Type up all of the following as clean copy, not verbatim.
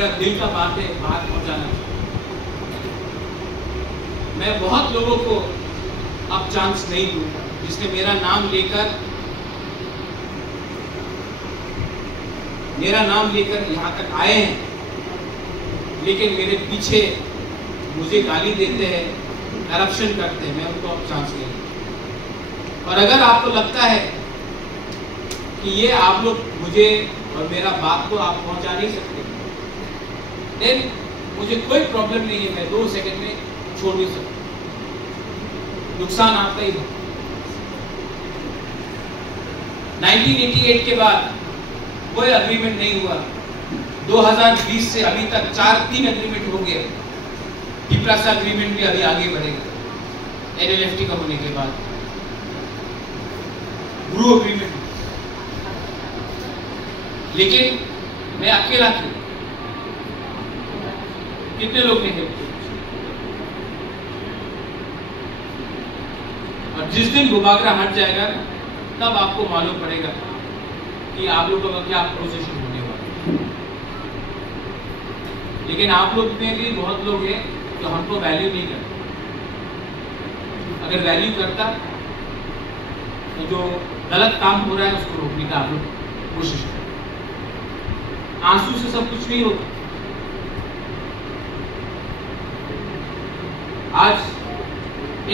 मेरा दिल का बात है बात पहुंचाना चाहता हूं। मैं बहुत लोगों को अब चांस नहीं दूंगा जिसने मेरा नाम लेकर यहां तक आए हैं, लेकिन मेरे पीछे मुझे गाली देते हैं, करप्शन करते हैं, मैं उनको अब चांस नहीं दूंगा। और अगर आपको लगता है कि ये आप लोग मुझे और मेरा बात को आप पहुंचा नहीं सकते, देन मुझे कोई प्रॉब्लम नहीं है, मैं 2 सेकंड में छोड़ भी सकता, नुकसान आपका ही होगा। 1988 के बाद कोई अग्रीमेंट नहीं हुआ, 2020 से अभी तक 3 अग्रीमेंट हो गए, पिपरासा अग्रीमेंट भी अभी आगे बढ़ेगा NLFT का होने के बाद, ब्रू अग्रीमेंट, लेकिन मैं अकेला क्यों? कितने लोग ने हेल्प किया? और जिस दिन गुबागरा हट जाएगा तब आपको मालूम पड़ेगा कि आप लोगों का क्या पोजीशन होने वाला है। लेकिन आप लोग में भी बहुत लोग हैं जो हमको वैल्यू नहीं करते। अगर वैल्यू करता तो जो गलत काम हो रहा है उसको रोकने का आप लोग कोशिश करें। आंसू से सब कुछ नहीं होगा। आज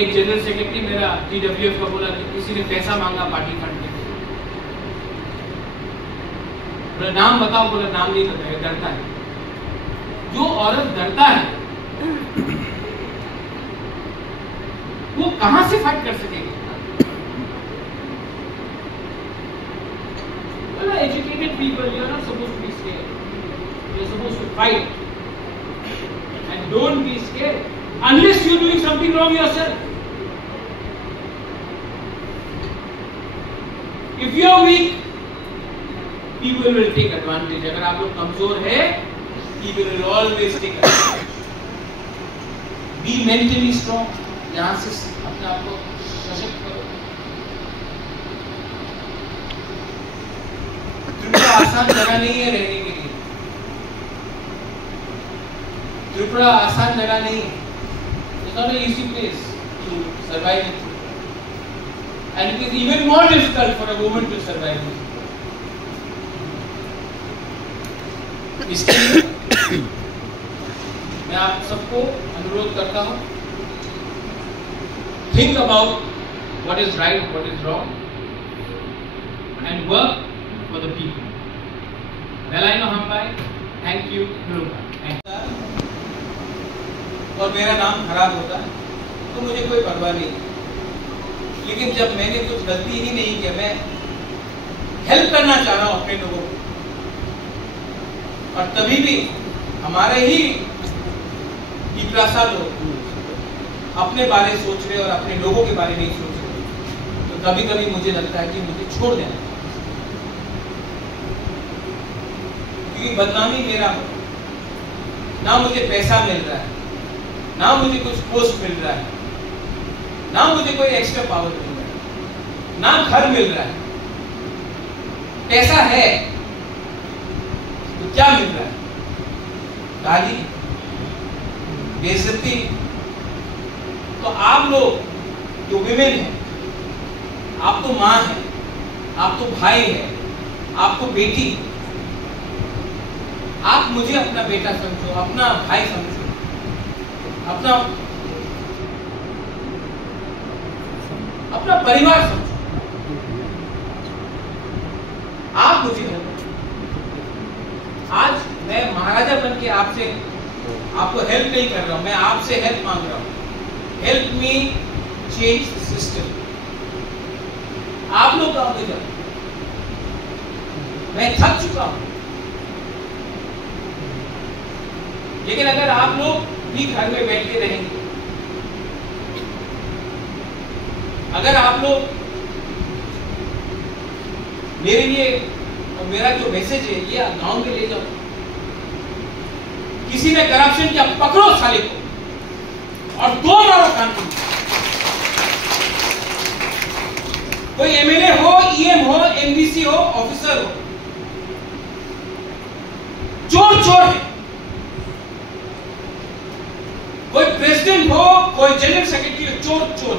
एक जनरल सेक्रेटरी मेरा TWF का बोला कि किसी ने पैसा मांगा पार्टी फंड के लिए, बोला नाम बताओ, बोला नाम नहीं बताया, डरता है। जो औरत डरता है वो कहां से फाइट कर सकेगी? Educated people, you are not supposed to be scared. You are supposed to fight, and don't be scared unless you are doing something wrong yourself. If you are weak, people will take advantage. अगर आप लोग कमजोर है, people will always take advantage. Be mentally strong. यहाँ से अपने आप को सशक्त करो। त्रिपुरा आसान जगह नहीं है रहने के लिए। त्रिपुरा आसान जगह नहीं है। It's not an easy place to survive in Tripura, and it is even more difficult for a woman to survive in Tripura. इसके लिए मैं आप सबको अनुरोध करता हूँ, think about what is right, what is wrong, and work for the people. Velaino Hambai, thank you, Nurullah. और मेरा नाम खराब होता है तो मुझे कोई परवाह नहीं, लेकिन जब मैंने कुछ गलती ही नहीं किया, मैं हेल्प करना चाह रहा हूँ अपने लोगों को, और तभी भी हमारे ही पिपरासा लोग अपने बारे सोच रहे और अपने लोगों के बारे नहीं सोच रहे, तो कभी कभी मुझे लगता है कि मुझे छोड़ देना, क्योंकि बदनामी मेरा हो, ना मुझे पैसा मिल रहा है, ना मुझे कुछ पोस्ट मिल रहा है, ना मुझे कोई एक्स्ट्रा पावर मिल रहा है, ना घर मिल रहा है। पैसा है तो क्या मिल रहा है? गाली, बेइज्जती। तो आप लोग जो विमेन है, आप तो माँ है, आप तो भाई है, आप तो बेटी, आप मुझे अपना बेटा समझो, अपना भाई समझो, अपना परिवार समझो। आप मुझे आज मैं महाराजा बन के आपसे आपको हेल्प नहीं कर रहा हूं, मैं आपसे हेल्प मांग रहा हूं। Help me change the system. आप लोग काम ले जाओ, मैं थक चुका हूं। लेकिन अगर आप लोग भी घर में बैठ के रहेंगे, अगर आप लोग मेरे लिए और मेरा जो मैसेज है ये गांव में ले जाओ, किसी ने करप्शन किया पकड़ो साले को और 2 मारो कानून। कोई एमएलए हो, ईएम हो, एमडीसी हो, ऑफिसर हो, चोर चोर है, प्रेसिडेंट हो, कोई जनरल सेक्रेटरी हो, चोर चोर।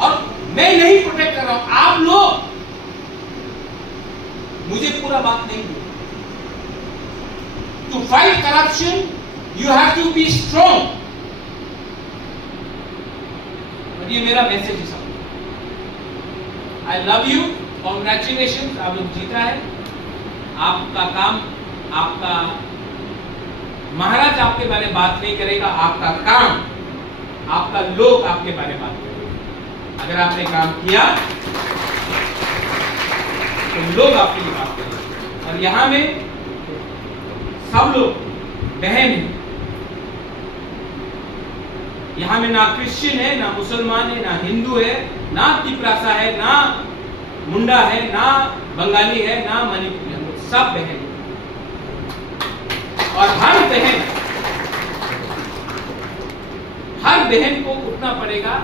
और मैं नहीं प्रोटेक्ट कर रहा हूं, आप लोग मुझे पूरा बात नहीं बोलो। To fight corruption you have to be strong. और ये मेरा मैसेज है सब। आई लव यू, कॉन्ग्रेचुलेशन, आप लोग जीता है। आपका काम, आपका महाराज आपके बारे में बात नहीं करेगा, आपका काम, आपका लोग आपके बारे में बात करेगा। अगर आपने काम किया तो लोग आपके लिए बात करेंगे। और यहां में सब लोग बहन हैं, यहां में ना क्रिश्चियन है, ना मुसलमान है, ना हिंदू है, ना तिपरासा है, ना मुंडा है, ना बंगाली है, ना मणिपुरी है, सब बहन है। और हर बहन को उठना पड़ेगा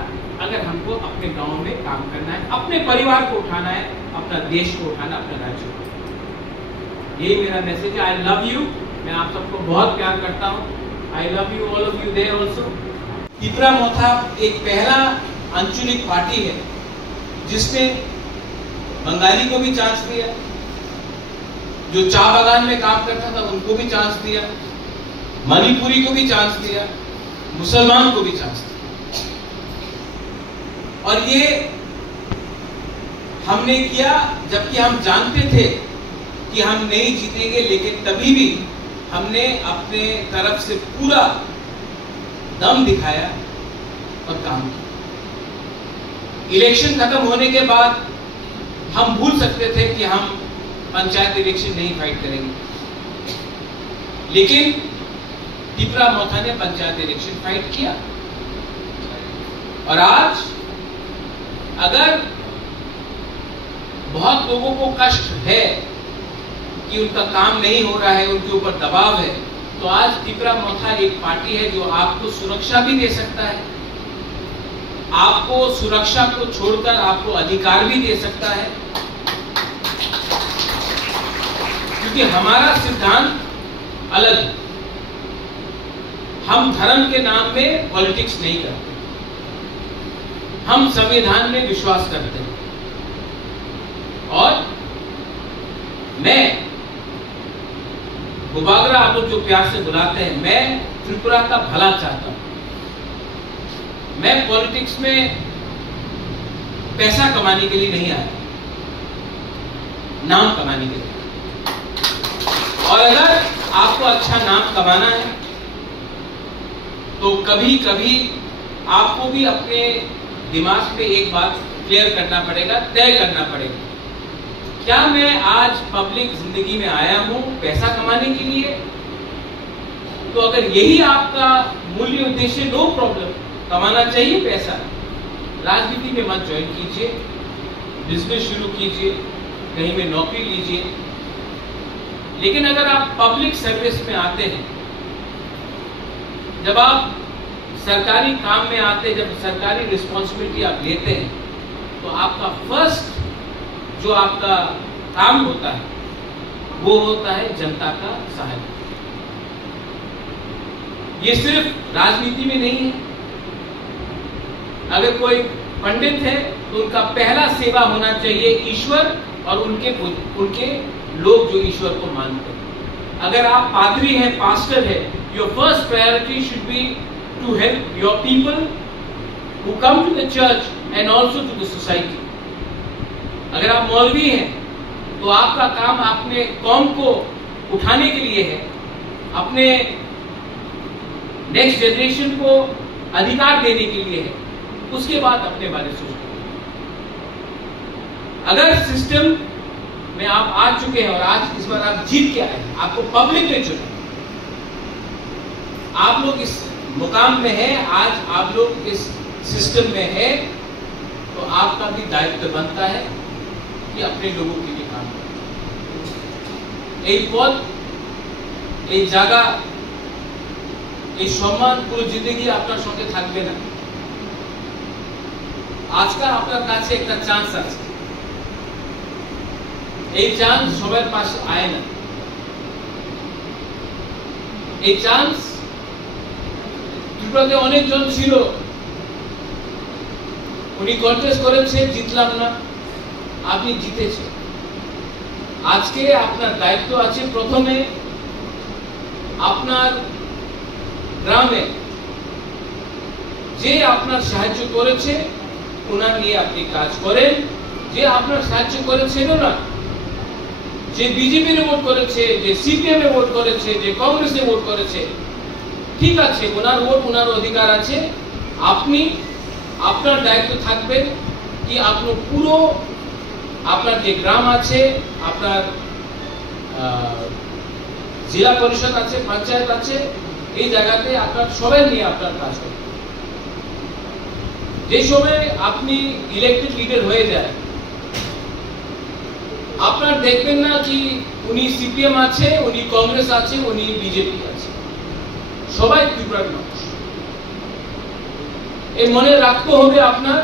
अगर हमको अपने गांव में काम करना है, अपने परिवार को उठाना है, अपना देश को उठाना, अपना राज्य को। यही मेरा मैसेज है। आई लव यू, मैं आप सबको बहुत प्यार करता हूँ। I love you all of you there also. Tipra Motha एक पहला आंचलिक पार्टी है जिसने बंगाली को भी चांस दिया, जो चाय बागान में काम करता था उनको भी चांस दिया, मणिपुरी को भी चांस दिया, मुसलमान को भी चांस दिया। और ये हमने किया जबकि हम जानते थे कि हम नहीं जीतेंगे, लेकिन तभी भी हमने अपने तरफ से पूरा दम दिखाया और काम किया। इलेक्शन खत्म होने के बाद हम भूल सकते थे कि हम पंचायत इलेक्शन नहीं फाइट करेंगे, लेकिन तिपरा मोथा ने पंचायत इलेक्शन फाइट किया। और आज अगर बहुत लोगों को कष्ट है कि उनका काम नहीं हो रहा है, उनके ऊपर दबाव है, तो आज तिपरा मोथा एक पार्टी है जो आपको सुरक्षा भी दे सकता है, आपको सुरक्षा को छोड़कर आपको अधिकार भी दे सकता है। क्योंकि हमारा सिद्धांत अलग है। हम धर्म के नाम में पॉलिटिक्स नहीं करते, हम संविधान में विश्वास करते हैं। और मैं गुबागरा, आप लोग जो प्यार से बुलाते हैं, मैं त्रिपुरा का भला चाहता हूं। मैं पॉलिटिक्स में पैसा कमाने के लिए नहीं आया, नाम कमाने के लिए। और अगर आपको अच्छा नाम कमाना है तो कभी कभी आपको भी अपने दिमाग में एक बात क्लियर करना पड़ेगा, तय करना पड़ेगा, क्या मैं आज पब्लिक जिंदगी में आया हूं पैसा कमाने के लिए? तो अगर यही आपका मूल्य उद्देश्य, नो प्रॉब्लम, कमाना चाहिए पैसा, राजनीति में मत ज्वाइन कीजिए, बिजनेस शुरू कीजिए, कहीं में नौकरी लीजिए। लेकिन अगर आप पब्लिक सर्विस में आते हैं, जब आप सरकारी काम में आते हैं, जब सरकारी रिस्पॉन्सिबिलिटी आप लेते हैं, तो आपका फर्स्ट जो आपका काम होता है वो होता है जनता का सहायता। ये सिर्फ राजनीति में नहीं है। अगर कोई पंडित है तो उनका पहला सेवा होना चाहिए ईश्वर और उनके लोग जो ईश्वर को मानते हैं। अगर आप पादरी हैं, पास्टर है, your first priority should be to help your people who come to the church and also to the society. अगर आप मौलवी हैं तो आपका काम अपने कौम को उठाने के लिए है, अपने नेक्स्ट जनरेशन को अधिकार देने के लिए है, उसके बाद अपने बारे में सोचना। अगर सिस्टम में आप आ चुके हैं और आज इस बार आप जीत के आए, आपको पब्लिक ने चुना, आप लोग इस मुकाम में हैं, आज आप लोग इस सिस्टम में हैं, तो आपका भी दायित्व बनता है कि अपने लोगों के लिए काम करें। एक पद, एक जगह, এই সম্মান পুরো জিন্দগি আপনার সঙ্গে থাকবে না। আজকে আপনার কাছে একটা চান্স আছে, এই চান্স সবার পাশে আয় না। এই চান্স ত্রিপুরাতে অনেকজন ছিল, উনি কন্টেস্ট করেছে, জিতলাম না, আপনি জিতেছে। আজকে আপনার দায়িত্ব আছে প্রথমে আপনার গ্রামে যে আপনার সাহায্য করেছে ওনার নিয়ে আপনি কাজ করেন। যে আপনার সাহায্য করেছিল না, যে বিজেপি ভোট করেছে, যে সিপিএম ভোট করেছে, যে কংগ্রেসে ভোট করেছে, ঠিক আছে, ওনার ভোট ওনার অধিকার আছে। আপনি আপনার দায়িত্ব থাকবে কি আপনার পুরো আপনার যে গ্রাম আছে, আপনার জেলা পরিষদ আছে, পঞ্চায়েত আছে, এই জায়গাতে আপনার সবাই নিয়ে আপনার কাজ করবে। যে সময় আপনি ইলেক্টেড লিডার হয়ে যায়, আপনার দেখবেন না কি উনি সিপিএম আছে, উনি কংগ্রেস আছে, উনি বিজেপি আছে, সবাই ত্রিপুরার মানুষ। এই মনে রাখতে হবে আপনার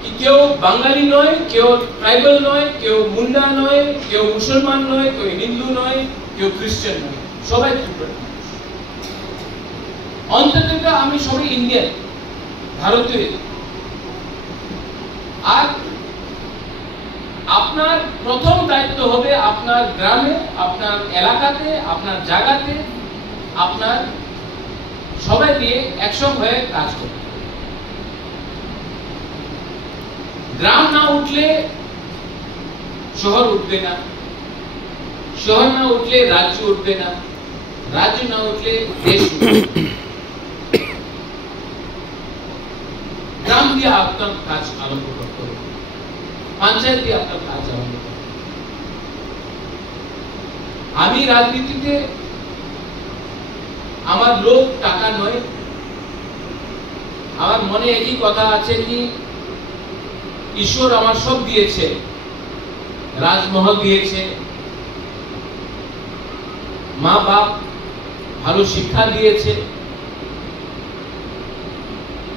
কি কেউ বাঙালি নয়, কেউ ট্রাইবাল নয়, কেউ মুন্ডা নয়, কেউ মুসলমান নয়, কেউ হিন্দু নয়, কেউ খ্রিস্টান নয়, সবাই ত্রিপুরার মানুষ। অন্তত আমি সবাই ইন্ডিয়ান, ভারতীয়। আর আপনার প্রথম দায়িত্ব হবে আপনার গ্রামে, আপনার এলাকাতে, আপনার জায়গাতে আপনার সবাই দিয়ে একসঙ্গে হয়ে কাজ করবে। গ্রাম না উঠলে শহর উঠবে না, শহর না উঠলে রাজ্য উঠবে না, রাজ্য না উঠলে দেশ উঠবে। গ্রাম দিয়ে আপনার কাজ আরম্ভ করতে হবে, পঞ্চায়েত দিয়ে আপনার কাজ আরম্ভ করতে হবে। আমি রাজনীতিতে আমার লোক টাকা নয়, আমার মনে একই কথা আছে কি ঈশ্বর আমার সব দিয়েছে, রাজমহল দিয়েছে, মা বাপ ভালো শিক্ষা দিয়েছে।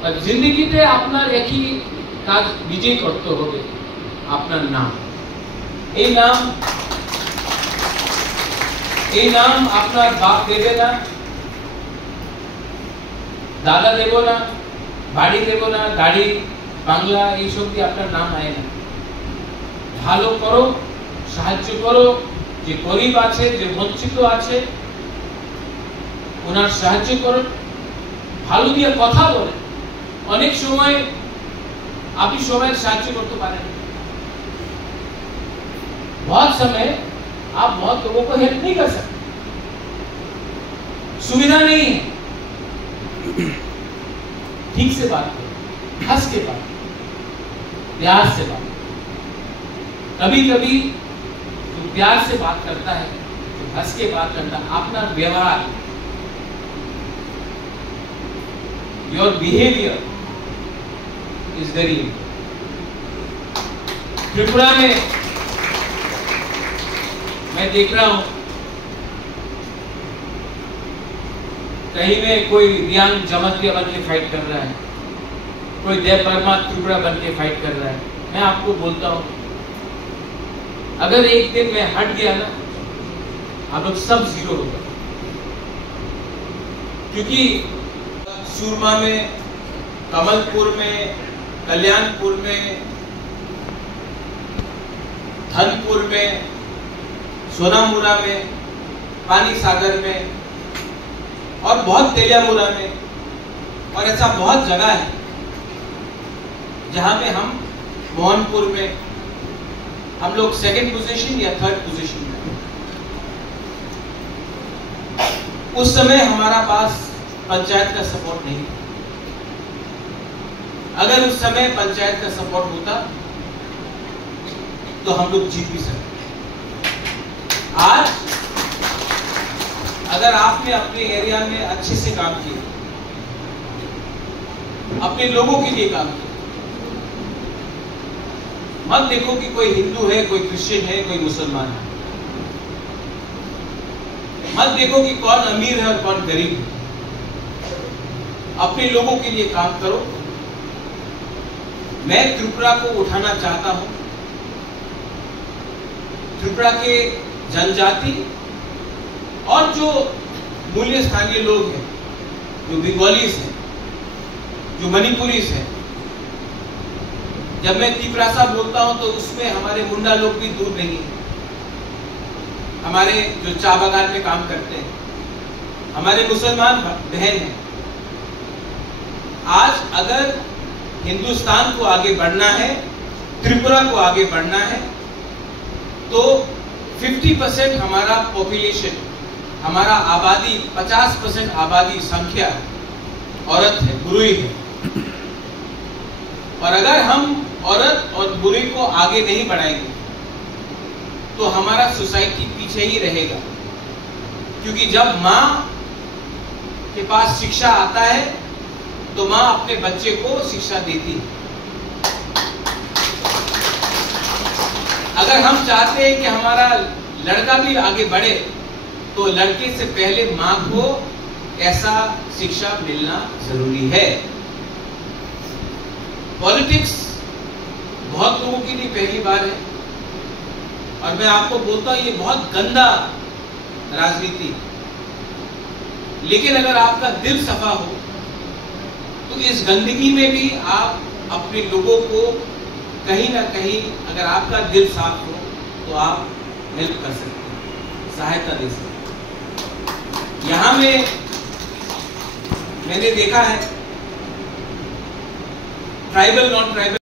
আর জিন্দগিতে আপনার একই কাজ নিজেই করতে হবে, আপনার নাম। এই নাম আপনার বাপ দেবে না, দাদা দেব না, বাড়ি দেব না, গাড়ি বাংলা এইসব দিয়ে আপনার নাম আয় না। ভালো করো, সাহায্য করো, যে গরিব আছে, যে বঞ্চিত আছে ওনার সাহায্য করো, ভালো দিয়ে কথা বলে। অনেক সময় আপনি সবাই সাহায্য করতে পারেন, बहुत समय आप बहुत लोगों को हेल्प नहीं कर सकते, सुविधा नहीं है। ठीक से बात करो, हंस के बात, प्यार से बात। कभी कभी जो प्यार से बात करता है, जो हंस के बात करता है, अपना व्यवहार, your behaviour is very important. Tripura में मैं देख रहा हूं कहीं में कोई रियांग जमतिया बन के फाइट कर रहा है, कोई देव वर्मा त्रिपुरा बन के फाइट कर रहा है। मैं आपको बोलता हूं अगर एक दिन मैं हट गया ना, आप लोग सब जीरो होगा। क्योंकि सूरमा में, कमलपुर में, कल्याणपुर में, धनपुर में, सोनामुरा में, पानी सागर में और बहुत तेलियामुरा में, और ऐसा बहुत जगह है जहां में हम मोहनपुर में हम लोग सेकंड पोजीशन या थर्ड पोजीशन में। उस समय हमारा पास पंचायत का सपोर्ट नहीं। अगर उस समय पंचायत का सपोर्ट होता तो हम लोग जीत भी सकते। आज अगर आपने अपने एरिया में अच्छे से काम किया, अपने लोगों के लिए काम किया, मत देखो कि कोई हिंदू है, कोई क्रिश्चियन है, कोई मुसलमान है, मत देखो कि कौन अमीर है और कौन गरीब है। अपने लोगों के लिए काम करो। मैं त्रिपुरा को उठाना चाहता हूं। त्रिपुरा के जनजाति और जो मूल्य स्थानीय लोग हैं जो बंगालीज हैं, जो मणिपुरीज हैं। जब मैं तिपरासा बोलता हूं तो उसमें हमारे मुंडा लोग भी दूर नहीं है, हमारे जो चाय बागान में काम करते हैं, हमारे मुसलमान बहन हैं। आज अगर हिंदुस्तान को आगे बढ़ना है, त्रिपुरा को आगे बढ़ना है, तो 50% हमारा पॉपुलेशन, हमारा आबादी, 50% आबादी संख्या औरत है, बुरुई है। और अगर हम औरत और बुरुई को आगे नहीं बढ़ाएंगे तो हमारा सोसाइटी पीछे ही रहेगा। क्योंकि जब माँ के पास शिक्षा आता है तो माँ अपने बच्चे को शिक्षा देती है। अगर हम चाहते हैं कि हमारा लड़का भी आगे बढ़े तो लड़के से पहले माँ को ऐसा शिक्षा मिलना जरूरी है। पॉलिटिक्स बहुत लोगों के लिए पहली बार है और मैं आपको बोलता हूं ये बहुत गंदा राजनीति। लेकिन अगर आपका दिल सफा हो तो इस गंदगी में भी आप अपने लोगों को कहीं ना कहीं, अगर आपका दिल साफ हो तो आप हेल्प कर सकते हैं, सहायता दे सकते हैं। यहां में मैंने देखा है ट्राइबल नॉन ट्राइबल